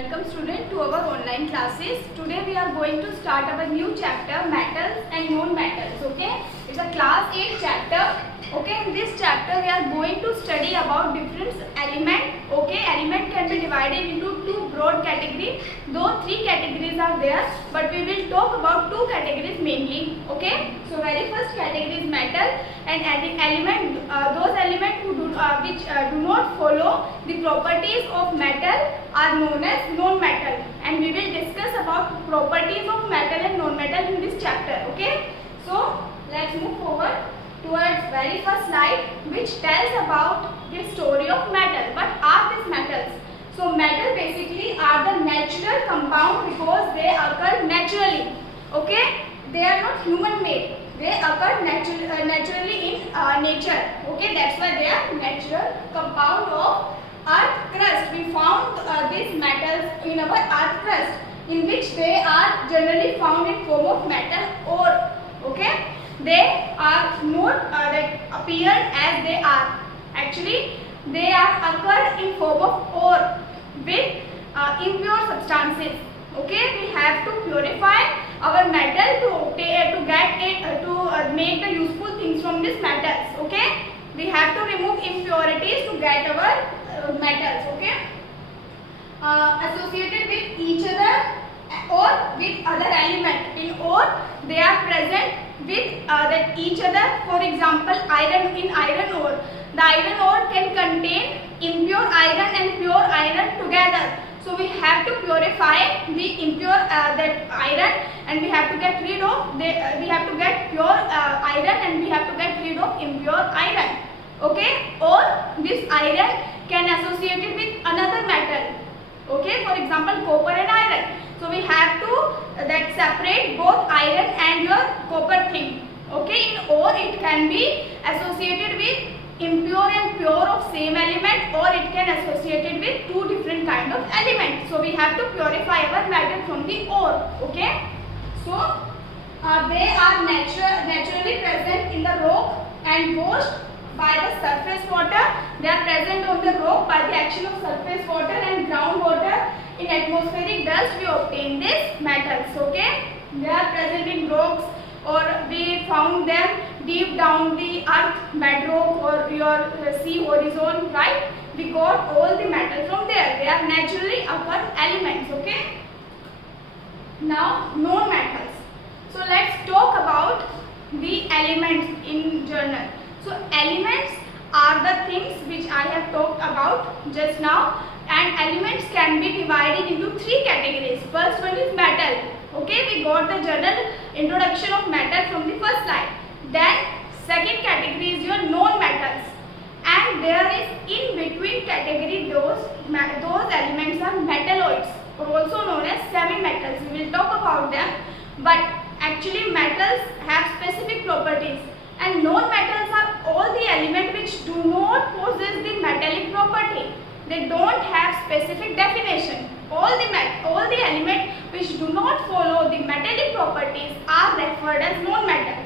Welcome student to our online classes. Today we are going to start our new chapter metals and non-metals. Okay, it's a class 8 chapter. Okay, in this chapter we are going to study about different element. Okay, element can be divided into two broad categories. Though three categories are there, but we will talk about two categories mainly. Okay, so very first category is metal and element. Those elements who which do not follow the properties of metal are known as non-metal, and we will discuss about properties of metal and non-metal in this chapter. Okay, so let's move forward towards very first slide, which tells about the story of metal. What are these metals? So metal basically are the natural compound because they occur naturally. Okay, they are not human made. They occur naturally in nature. Okay, that's why they are natural compound of earth crust. We found these metals in our earth crust, in which they are generally found in form of metal ore. Okay, they are not that appear as they are. Actually, they are occur in form of ore with impure substances. Okay, we have to purify our metal to get it to make the useful things from these metals. Okay, we have to remove impurities to get our metals. Okay, associated with each other or with other element. In ore, they are present with that each other. For example, iron. In iron ore, the iron ore can contain impure iron and pure iron together. So we have to purify the impure that iron, and we have to get rid of we have to get pure iron, and we have to get rid of impure iron. Okay, or this iron can associate it with another metal. Okay, for example, copper and iron. So we have to that separate both iron and your copper thing. Okay, in ore it can be associated with impure and pure of same element, or it can associated with two different kind of elements. So we have to purify our metal from the ore. Okay, so they are naturally present in the rock and washed by the surface water. They are present on the rock by the action of surface water and groundwater. In atmospheric dust we obtain these metals. Okay, they are present in rocks, or we found them deep down the earth bedrock or your sea horizon, right? We got all the metal from there. They are naturally occur elements. Okay, now non-metals. So let's talk about the elements in general. So elements are the things which I have talked about just now, and elements can be divided into three categories. First one is metal. Okay, we got the general introduction of metal from the first slide. Then second category is your non-metals, and there is in between category those elements are metalloids, or also known as semi-metals. We will talk about them, but actually metals have specific properties, and non-metals are all the elements which do not possess the metallic property. They don't have specific definition. All the elements which do not follow the metallic properties are referred as non-metal.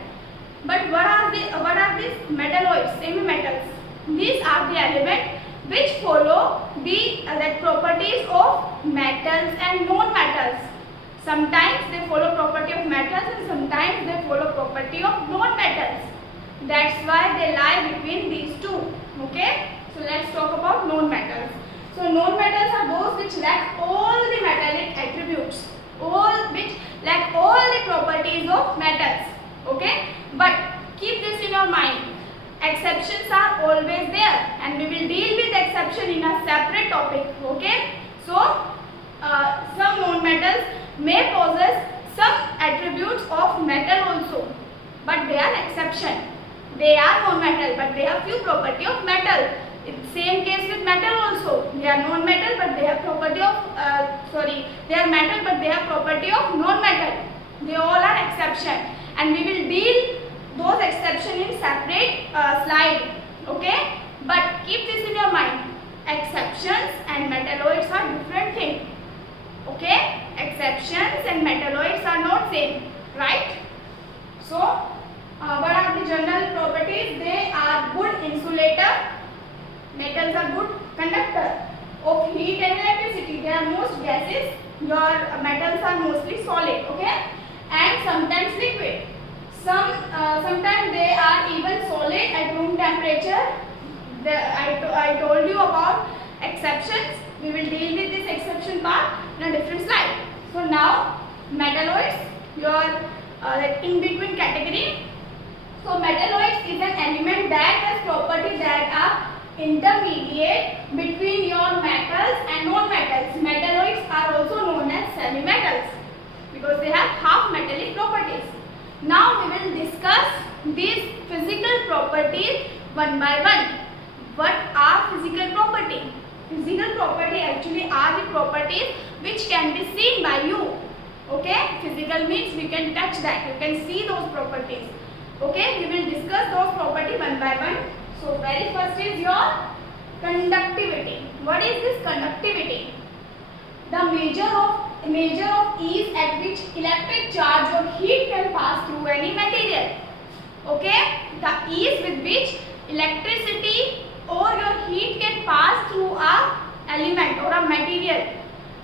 But what are these metalloids, semi-metals? These are the elements which follow the properties of metals and non-metals. Sometimes they follow property of metals, and sometimes they follow property of non-metals. That's why they lie between these two. Okay, so let's talk about non-metals. So non-metals are those which lack all the metallic attributes, which lack all the properties of metals. Okay, but keep this in your mind. Exceptions are always there, and we will deal with exception in a separate topic. Okay, so some non-metals may possess some attributes of metal also, but they are exception. They are non-metal, but they have few property of metal. It's same case with metal also. They are non-metal, but they have property of they are metal, but they have property of non-metal. They all are exception, and we will deal those exception in separate slide. Okay, but keep this in your mind. Exceptions and metalloids are different things. Okay, exceptions and metalloids are not same, right? So what are the general properties? They are good insulator. Metals are good conductor. of heat and electricity. They are most gases. Your metals are mostly solid, okay, and sometimes liquid. Sometimes they are even solid at room temperature. I told you about exceptions. We will deal with this exception part in a different slide. So now metalloids, your in between category. So metalloids is an element that has properties that are intermediate between your metals and non-metals. Metalloids are also known as semi-metals because they have half metallic properties. Now we will discuss these physical properties one by one. What are physical property? Physical property actually are the properties which can be seen by you. Okay, physical means we can touch that, you can see those properties. Okay, we will discuss those properties one by one. So very first is your conductivity. What is this conductivity? The measure of ease at which electric charge or heat can pass through any material. Okay, the ease with which electricity or your heat can pass through a element or a material.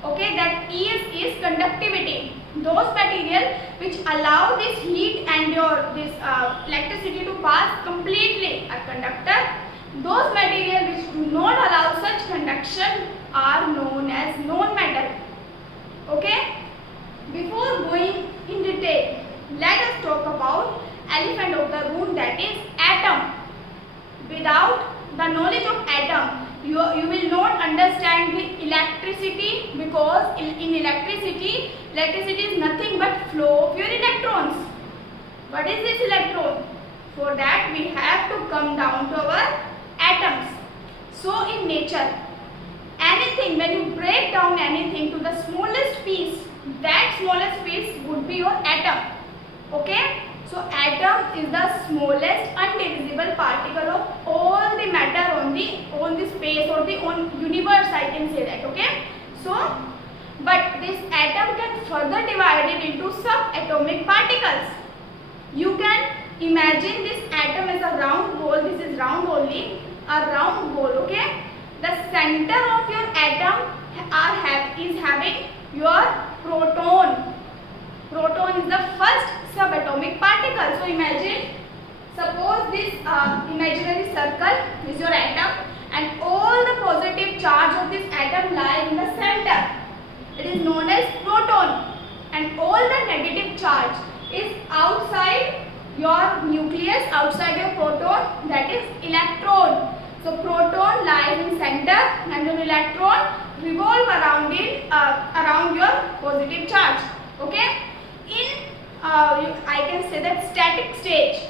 Okay, that ease is conductivity. Those material which allow this heat and this electricity to pass completely are conductor. Those material which do not allow such conduction are known as non-metal. Okay, before going in detail, let us talk about elephant of the room, that is atom. Without the knowledge of atom, you will not understand the electricity, because in electricity is nothing but flow of your electrons. What is this electron? For that we have to come down to our atoms. So in nature, anything, when you break down anything to the smallest piece, that smallest piece would be your atom. Okay, so atom is the smallest undivisible particle of all the matter on the space or the universe, I can say that. Okay, so but this atom can further divide it into subatomic particles. You can imagine this atom as a round ball. This is round only, a round ball. Okay, the center of your atom is having your proton. Proton is the first subatomic particle. So imagine, suppose this imaginary circle is your atom and all the positive charge of this atom lie in the center. It is known as proton, and all the negative charge is outside your nucleus, outside your proton, that is electron. So proton lies in center and your electron revolve around your positive charge. Okay, I can say that static stage.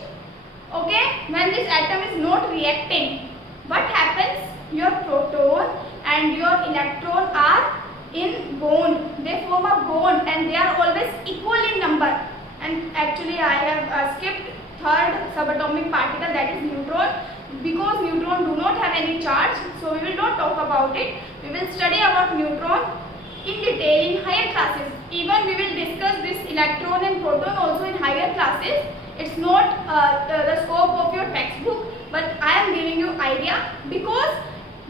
Okay, when this atom is not reacting, what happens? Your proton and your electron are in bond. They form a bond and they are always equal in number. And actually I have skipped third subatomic particle, that is neutron, because neutron do not have any charge, so we will not talk about it. We will study about neutron in detail in higher classes. Even we will discuss this electron and proton also in higher classes. It's not the scope of your textbook, but I am giving you idea, because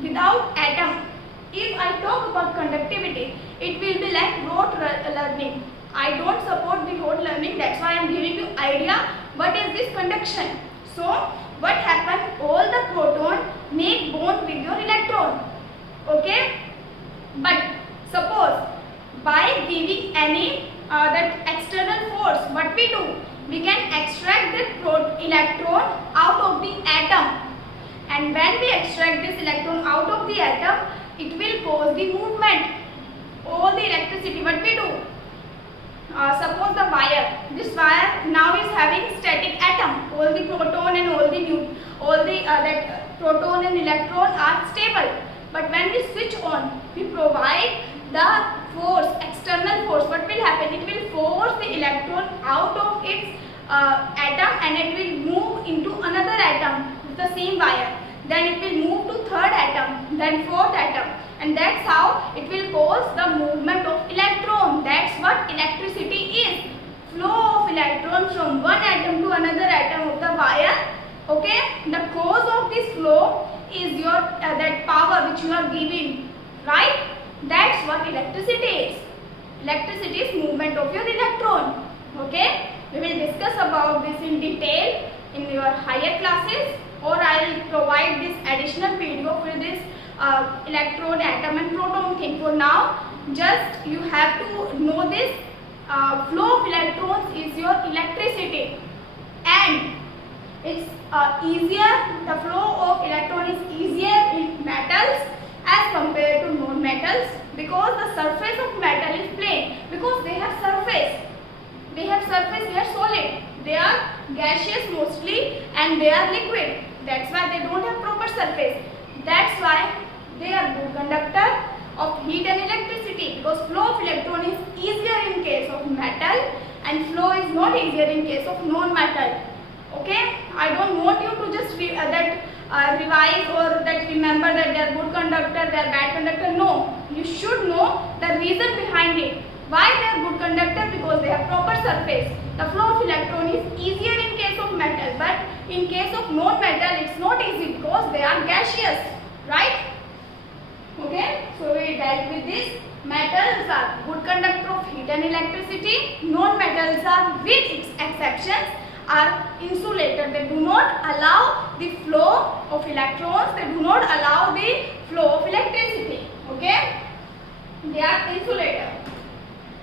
without atom, if I talk about conductivity, it will be like rote learning. I don't support the rote learning, that's why I am giving you idea what is this conduction. So what happens? All the proton make bond with your electron. Okay, but suppose by giving any that external force, what we do? We can extract the electron out of the atom, and when we extract this electron out of the atom, it will cause the movement. All the electricity, what we do? Suppose the wire, this wire now is having static atom. All the proton and that proton and electron are stable. But when we switch on, we provide the force, external force. What will happen? It will force the electron out of its atom and it will move into another atom with the same wire. Then it will move to third atom, then fourth atom, and that's how it will cause the movement of electron. That's what electricity is. Flow of electrons from one atom to another atom of the wire. Okay, the cause of this flow is your that power which you are giving right? That's what electricity is. Electricity is movement of your electron. Okay, we will discuss about this in detail in your higher classes, or I will provide this additional video for this electron, atom and proton thing. For now, just you have to know this flow of electrons is your electricity, and it's easier, the flow of electron is easier in metals as compared to non-metals, because the surface of metal is plain, because they have surface, they are solid, they are gaseous mostly, and they are liquid. That's why they don't have proper surface. That's why they are good conductor of heat and electricity, because flow of electron is easier in case of metal and flow is not easier in case of non-metal. Okay, I don't want you to just revise or that remember that they are good conductor, they are bad conductor. No, you should know the reason behind it. Why they are good conductor? Because they have proper surface. The flow of electron is easier in case of metal, but in case of non-metal it's not easy because they are gaseous, right? Okay, so we dealt with this. Metals are good conductor of heat and electricity. Non-metals are, with exceptions, are insulator. They do not allow the flow of electrons, they do not allow the flow of electricity. Okay, they are insulator.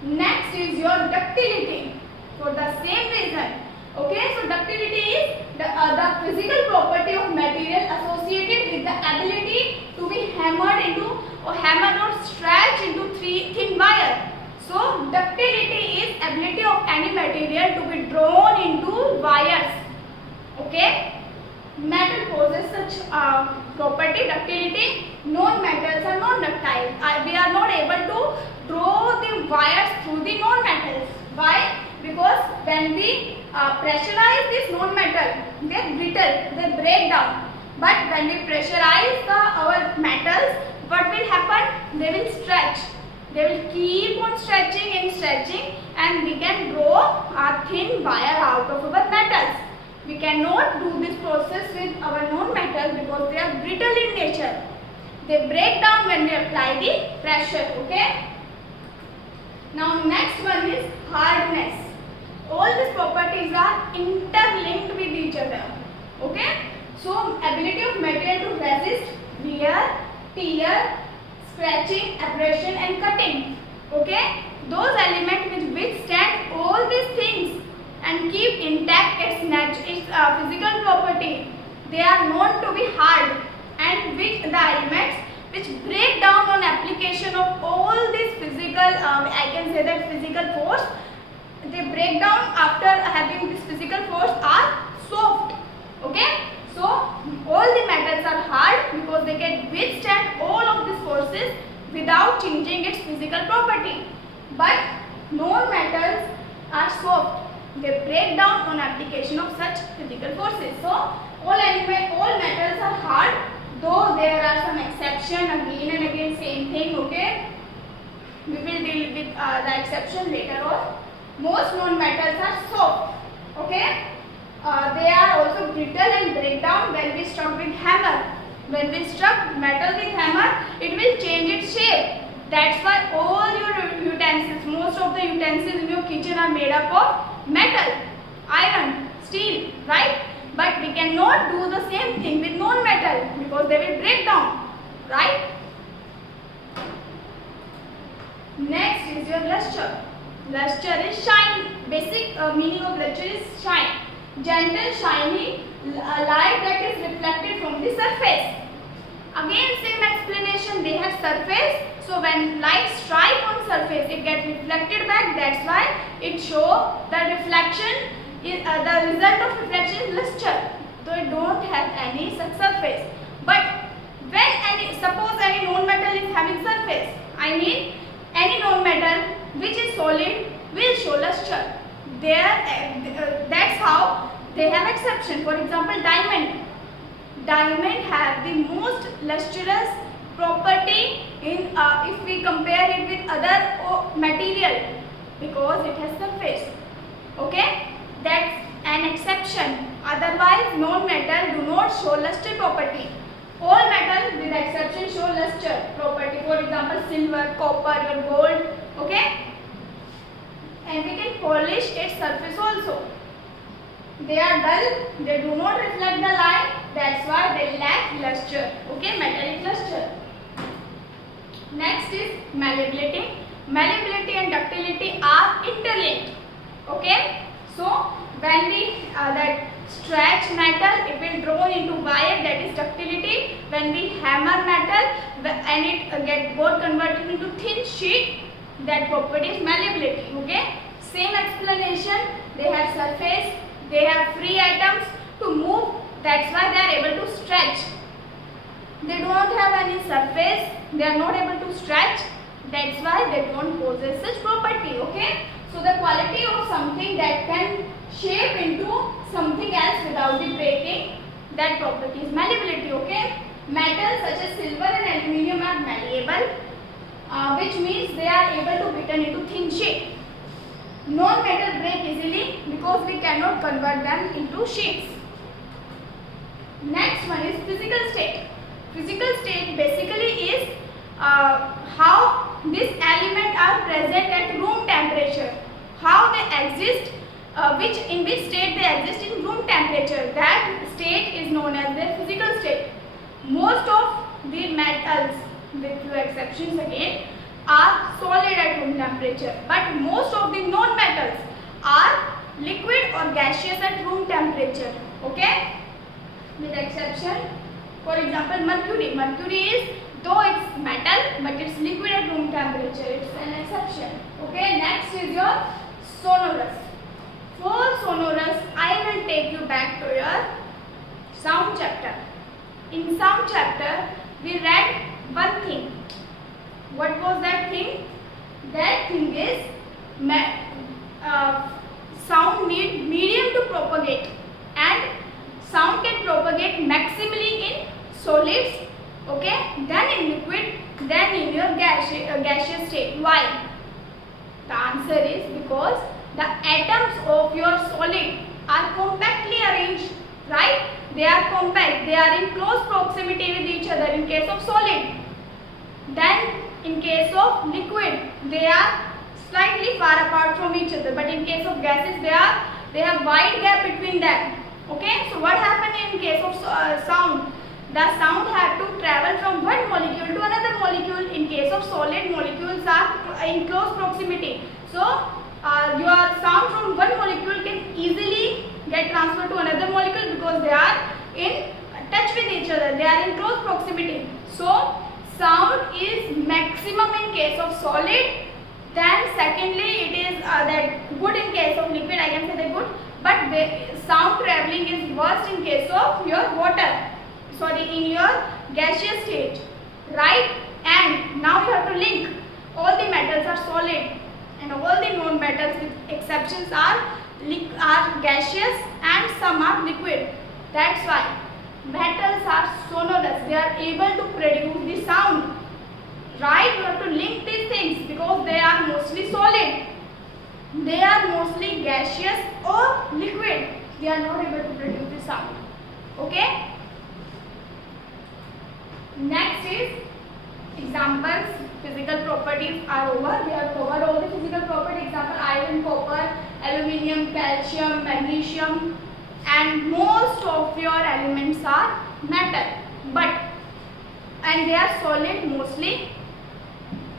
Next is your ductility, for the same reason. Okay, so ductility is the physical property of material associated with the ability to be hammered or stretched into thin wire. So ductility is ability of any material to be drawn into wires. Okay, metal possesses such property, ductility. Non-metals are non-ductile. We are not able to draw the wires through the non-metals. Why? Because when we pressurize this non-metal, they are brittle, they break down. But when we pressurize our metals, what will happen? They will stretch. They will keep on stretching and we can draw a thin wire out of our metals. We cannot do this process with our non-metals because they are brittle in nature. They break down when we apply the pressure. Okay. Now next one is hardness. All these properties are interlinked with each other. Okay. So ability of material to resist wear, tear, scratching, abrasion and cutting. Okay, those elements which withstand all these things and keep intact its physical property, they are known to be hard, and which the elements which break down on application of all these physical, I can say that physical force, they break down after having this physical force are soft. Okay, so all the metals are hard because they can withstand all of these forces without changing its physical property. But non-metals are soft. They break down on application of such physical forces. So all metals are hard, though there are some exceptions, again and again same thing. Okay, we will deal with the exception later on. Most non-metals are soft. Okay, they are also brittle and break down when we struck with hammer. When we struck metal with hammer, it will change its shape. That's why all your utensils, most of the utensils in your kitchen are made up of metal, iron, steel, right? But we cannot do the same thing with non-metal because they will break down, right? Next is your luster. Luster is shine. Basic meaning of luster is shine. Gentle, shiny light that is reflected from the surface. Again, same explanation. They have surface. So when light strike on surface, it gets reflected back. That's why it shows the reflection is the result of reflection is luster. So it don't have any such surface. But when suppose any non-metal is having surface, I mean any non-metal which is solid will show luster. That's how they have exception. For example, diamond. Diamond have the most lustrous property in if we compare it with other material because it has surface. Okay, that's an exception. Otherwise, non-metal do not show luster property. All metal with exception show luster property. For example, silver, copper, or gold. Okay, and we can polish its surface also. They are dull, they do not reflect the light, that's why they lack luster. Okay, metallic luster. Next is malleability. Malleability and ductility are interlinked. Okay, so when we that stretch metal, it will draw into wire, that is ductility. When we hammer metal and it got converted into thin sheet, that property is malleability. Okay, same explanation. They have surface, they have free atoms to move, that's why they are able to stretch. They do not have any surface, they are not able to stretch, that's why they don't possess such property. Okay, so the quality of something that can shape into something else without the breaking, that property is malleability. Okay, metals such as silver and aluminium are malleable, which means they are able to be beaten into thin sheet. Non-metal break easily because we cannot convert them into sheets. Next one is physical state. Physical state basically is how these elements are present at room temperature, how they exist, in which state they exist in room temperature. That state is known as their physical state. Most of the metals, with few exceptions again, are solid at room temperature, but most of the non-metals are liquid or gaseous at room temperature. Okay, with exception, for example, mercury. Mercury is, though it's metal, but it's liquid at room temperature. It's an exception. Okay, next is your sonorous. For sonorous, I will take you back to your sound chapter. In sound chapter, we read one thing. What was that thing? That thing is sound need medium to propagate, and sound can propagate maximally in solids, okay, then in liquid, then in your gaseous state. Why? The answer is because the atoms of your solid are compactly arranged, right? They are compact, they are in close proximity with each other in case of solid. Then in case of liquid, they are slightly far apart from each other, but in case of gases, they have wide gap between them. Okay, so what happened in case of sound? The sound had to travel from one molecule to another molecule. In case of solid, molecules are in close proximity. So your sound from one molecule can easily get transferred to another molecule because they are in touch with each other. They are in close proximity. So sound is maximum in case of solid. Then secondly, it is that good in case of liquid. I can say that good. But the sound traveling is worst in case of your water, in your gaseous state, right? And now you have to link all the metals are solid and all the non-metals with exceptions are gaseous and some are liquid. That's why metals are sonorous. They are able to produce the sound, right? You have to link these things because they are mostly solid. They are mostly gaseous or liquid. They are not able to produce the sound. Okay? Next is examples. Physical properties are over. We have covered all the physical properties. Example: iron, copper, aluminium, calcium, magnesium, and most of your elements are metal. And they are solid mostly.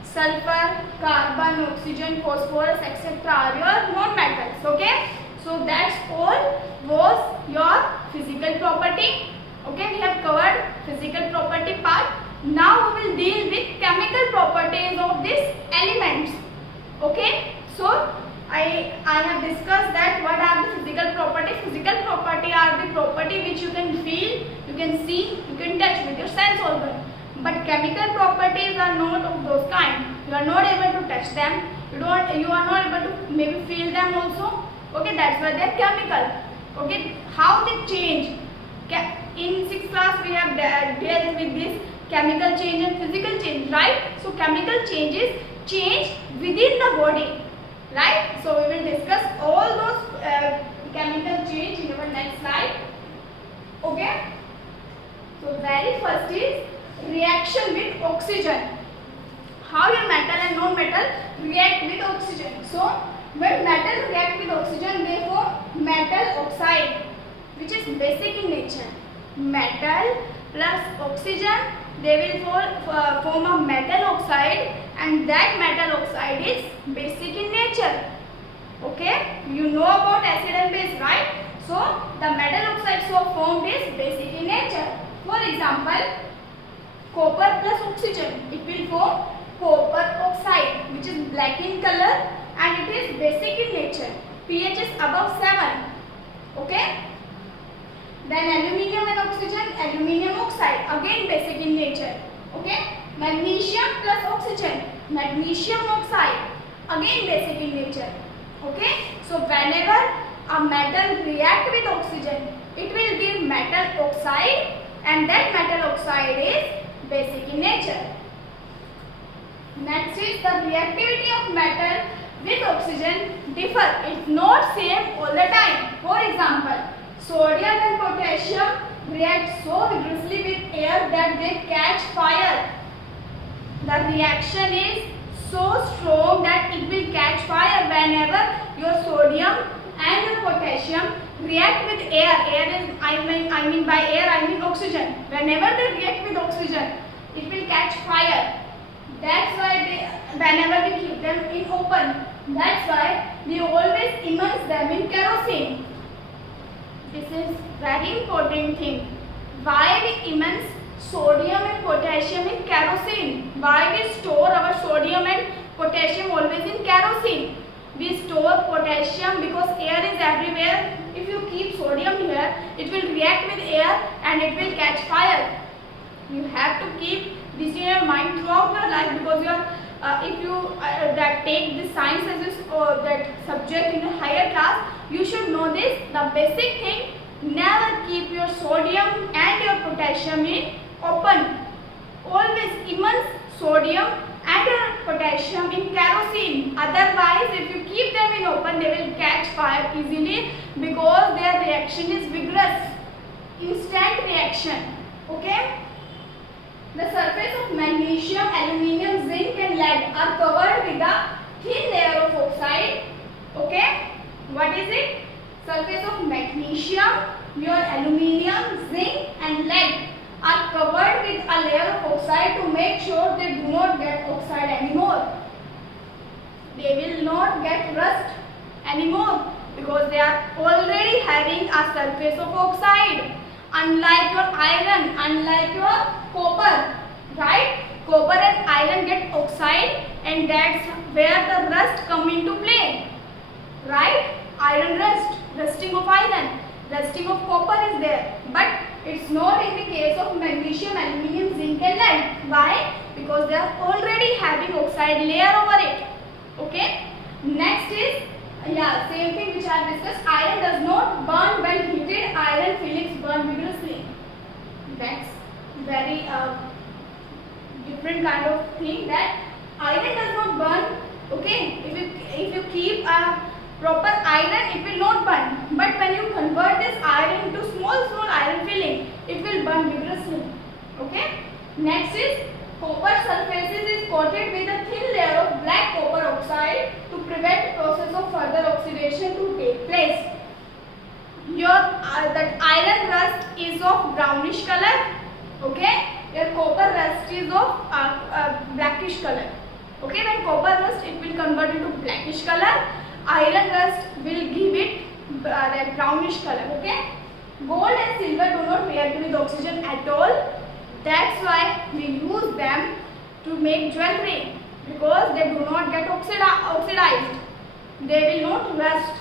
Sulfur, carbon, oxygen, phosphorus, etc. are your non-metals. Okay, so that's all was your physical property. Okay, we have covered physical property part. Now we will deal with chemical properties of these elements. Okay, so I have discussed that what are the physical properties. Physical property are the property which you can feel, you can see, you can touch with your sense organ. But chemical properties are not of those kind. You are not able to touch them. You are not able to maybe feel them also. Okay, that's why they are chemical. Okay, how they change? In 6th class we have dealt with this chemical change and physical change, right? So chemical changes change within the body, right? So we will discuss all those chemical change in our next slide. Okay. So very very first is reaction with oxygen. How your metal and non-metal react with oxygen. So when metal react with oxygen, they form metal oxide, which is basic in nature. Metal plus oxygen, they will form a metal oxide, and that metal oxide is basic in nature. Okay, you know about acid and base, right? So the metal oxide so formed is basic in nature. For example, copper plus oxygen, it will form copper oxide, which is black in color and it is basic in nature. pH is above 7. Okay. Then aluminium and oxygen, aluminium oxide, again basic in nature. Okay. Magnesium plus oxygen, magnesium oxide, again basic in nature. Okay. So whenever a metal react with oxygen, it will give metal oxide, and that metal oxide is basic in nature. Next is the reactivity of metal with oxygen differ. It's not same all the time. For example, sodium and potassium react so vigorously with air that they catch fire. The reaction is so strong that it will catch fire whenever your sodium and your potassium react with air. Air is, I mean by air I mean oxygen. Whenever they react with oxygen, it will catch fire. That's why whenever we keep them in open, that's why we always immerse them in kerosene. This is very important thing. Why we immerse sodium and potassium in kerosene? Why we store our sodium and potassium always in kerosene? We store potassium because air is everywhere. If you keep sodium here, it will react with air and it will catch fire. You have to keep this in your mind throughout your life, because if you that take this science as that subject in a higher class, you should know this. The basic thing: never keep your sodium and your potassium in open. Always immerse sodium and your potassium in kerosene. Otherwise, if you keep them in open, they will catch fire easily because their reaction is vigorous, instant reaction. Okay. The surface of magnesium, aluminium, zinc and lead are covered with a thin layer of oxide. Okay. What is it? Surface of magnesium, your aluminium, zinc and lead are covered with a layer of oxide to make sure they do not get oxide anymore. They will not get rust anymore because they are already having a surface of oxide. Unlike your iron, unlike your copper, right? Copper and iron get oxide, and that's where the rust come into play, right? Iron rust, rusting of iron, rusting of copper is there, but it's not in the case of magnesium, aluminium, zinc and lead. Why? Because they are already having oxide layer over it. Okay. Next is same thing which I have discussed. Iron does not burn when heated. Iron fillings burn vigorously. That's very different kind of thing, that iron does not burn. Okay, if you keep a proper iron, it will not burn. But when you convert this iron into small iron filling, it will burn vigorously. Okay. Next is copper surfaces is coated with a thin layer of black copper oxide to prevent process of further oxidation to take place. Your that iron rust is of brownish color. Okay. Your copper rust is of blackish color. Okay. When copper rust, it will convert into blackish color. Iron rust will give it that brownish color. Okay. Gold and silver do not react with oxygen at all. That's why we use them to make jewelry, because they do not get oxidized. They will not rust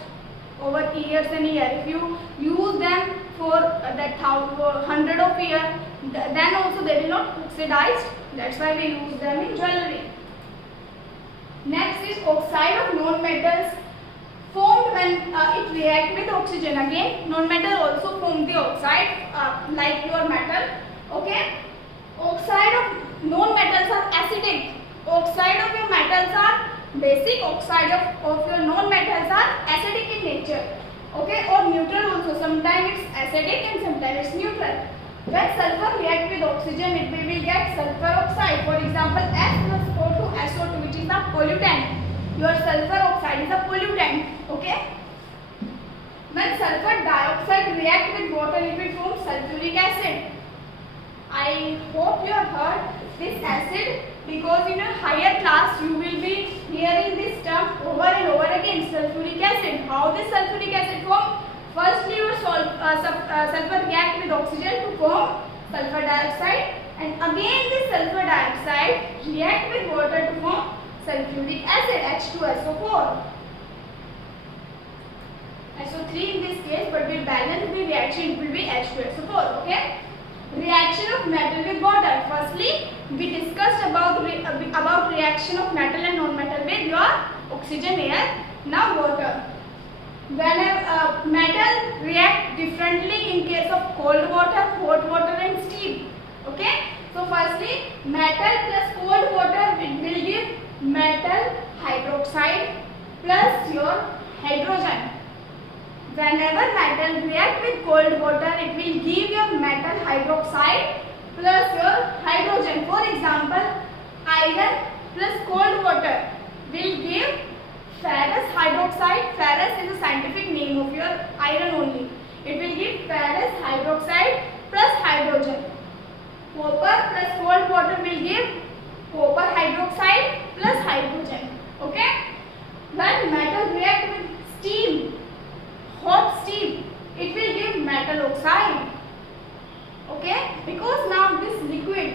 over years and years. If you use them for that 100 of years, then also they will not oxidize. That's why we use them in jewelry. Next is oxide of non-metals formed when it reacts with oxygen. Again, non-metal also form the oxide like your metal. Okay. Oxide of non-metals are acidic. Oxide of your metals are basic. Oxide of your non-metals are acidic in nature. Okay, or neutral also. Sometimes it's acidic and sometimes it's neutral. When sulfur react with oxygen, we will get sulfur oxide. For example, F plus O2 SO2, which is a pollutant. Your sulfur oxide is a pollutant. Okay. When sulfur dioxide react with water, it will form sulfuric acid. I hope you have heard this acid, because in a higher class you will be hearing this term over and over again, sulfuric acid. How this sulfuric acid form? Firstly, your sulfur react with oxygen to form sulfur dioxide, and again this sulfur dioxide react with water to form sulfuric acid, H2SO4. SO3 in this case, but will balance the reaction, it will be H2SO4. Okay. Reaction of metal with water. Firstly, we discussed about reaction of metal and non-metal with your oxygen, air. Now water. When metal react differently in case of cold water, hot water and steam. Okay. So firstly, metal plus cold water will give metal hydroxide plus your hydrogen. Whenever metal react with cold water, it will give your metal hydroxide plus your hydrogen. For example, iron plus cold water will give ferrous hydroxide. Ferrous is a scientific name of your iron only. It will give ferrous hydroxide plus hydrogen. Copper plus cold water will give copper hydroxide plus hydrogen. Okay. When metal react with steam, hot steam, it will give metal oxide. Okay, because now this liquid,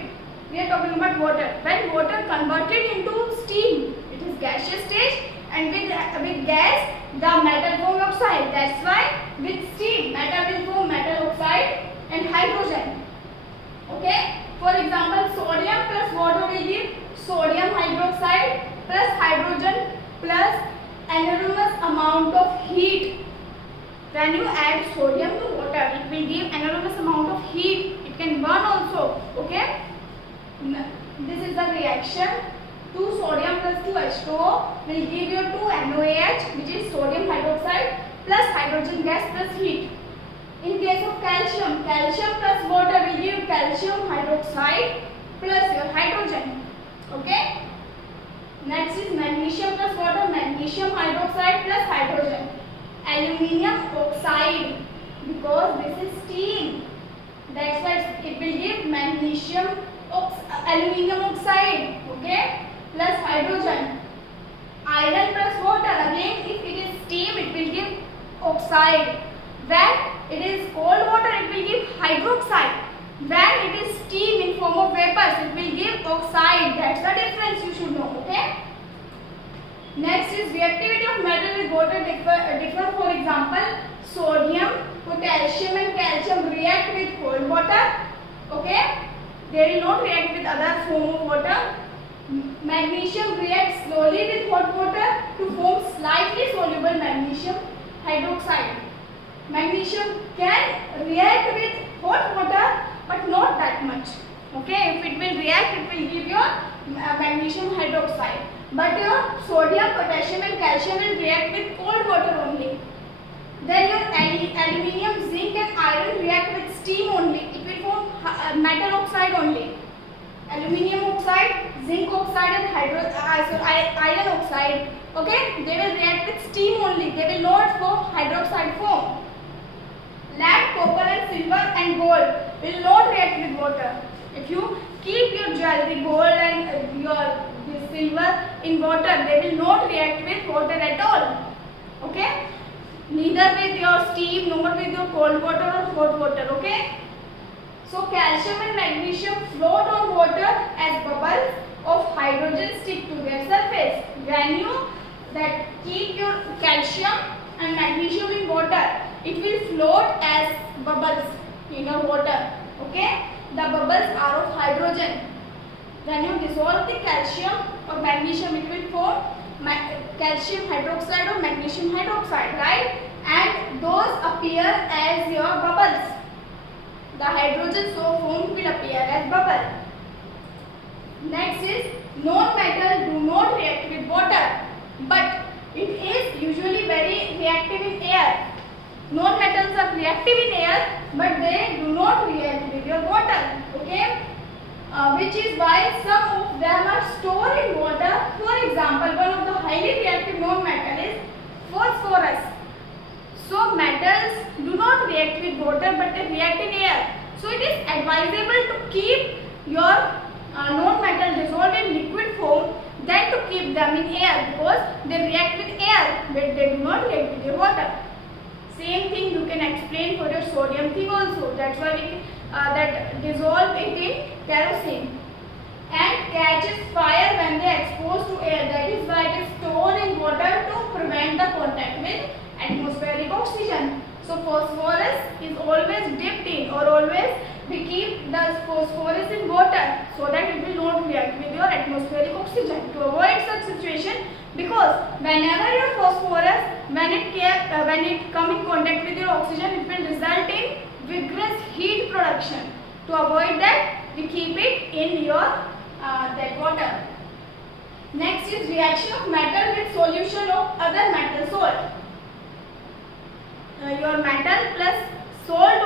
we are talking about water. When water converted into steam, it is gaseous stage, and with gas the metal form oxide. That's why with steam metal will form metal oxide and hydrogen. Okay, for example, sodium plus water will give sodium hydroxide plus hydrogen plus enormous amount of heat. When you add sodium to water, it will give enormous amount of heat. It can burn also. Okay. This is the reaction. 2 sodium plus 2 H2O will give you 2 NaOH, which is sodium hydroxide plus hydrogen gas plus heat. In case of calcium, calcium plus water will give calcium hydroxide plus your hydrogen. Okay. Next is magnesium plus water, magnesium hydroxide plus hydrogen. Aluminium oxide, because this is steam, that's why it will give magnesium aluminium oxide. Okay, plus hydrogen. Iron plus water, again if it is steam, it will give oxide. When it is cold water, it will give hydroxide. When it is steam in form of vapors, it will give oxide. That's the difference you should know. Okay. Next is reactivity of metal with water differ. For example, sodium, potassium and calcium react with cold water. Okay, they will not react with other form of water. Magnesium reacts slowly with hot water to form slightly soluble magnesium hydroxide. Magnesium can react with hot water, but not that much. Okay, if it will react, it will give your magnesium hydroxide. But your sodium, potassium and calcium will react with cold water only. Then your aluminium, zinc and iron react with steam only. It will form metal oxide only. Aluminium oxide, zinc oxide and iron oxide. Okay, they will react with steam only. They will not form hydroxide form. Lead, copper and silver and gold will not react with water. If you keep your jewelry, gold and your silver in water, they will not react with water at all. Okay, neither with your steam nor with your cold water or hot water. Okay, so calcium and magnesium float on water as bubbles of hydrogen stick to their surface. When you keep your calcium and magnesium in water, it will float as bubbles in your water. Okay, the bubbles are of hydrogen. When you dissolve the calcium or magnesium, it will form calcium hydroxide or magnesium hydroxide, right? And those appear as your bubbles. The hydrogen so formed will appear as bubble. Next is non-metal do not react with water, but it is usually very reactive in air. Non-metals are reactive in air, but they do not react with your water. Okay, which is why some of them are stored in water. For example, one of the highly reactive non-metal is phosphorus. So metals do not react with water but they react in air. So it is advisable to keep your non-metal dissolved in liquid form than to keep them in air, because they react with air but they do not react with your water. Same thing you can explain for your sodium thing also. That's why we that dissolve it in kerosene and catches fire when they are exposed to air. That is why it is stored in water to prevent the contact with atmospheric oxygen. So phosphorus is always dipped in, or always we keep the phosphorus in water so that it will not react with your atmospheric oxygen, to avoid such situation, because whenever your phosphorus when it come in contact with your oxygen, it will result in vigorous heat production. To avoid that, we keep it in your that water. Next is reaction of metal with solution of other metal salt. Your metal plus salt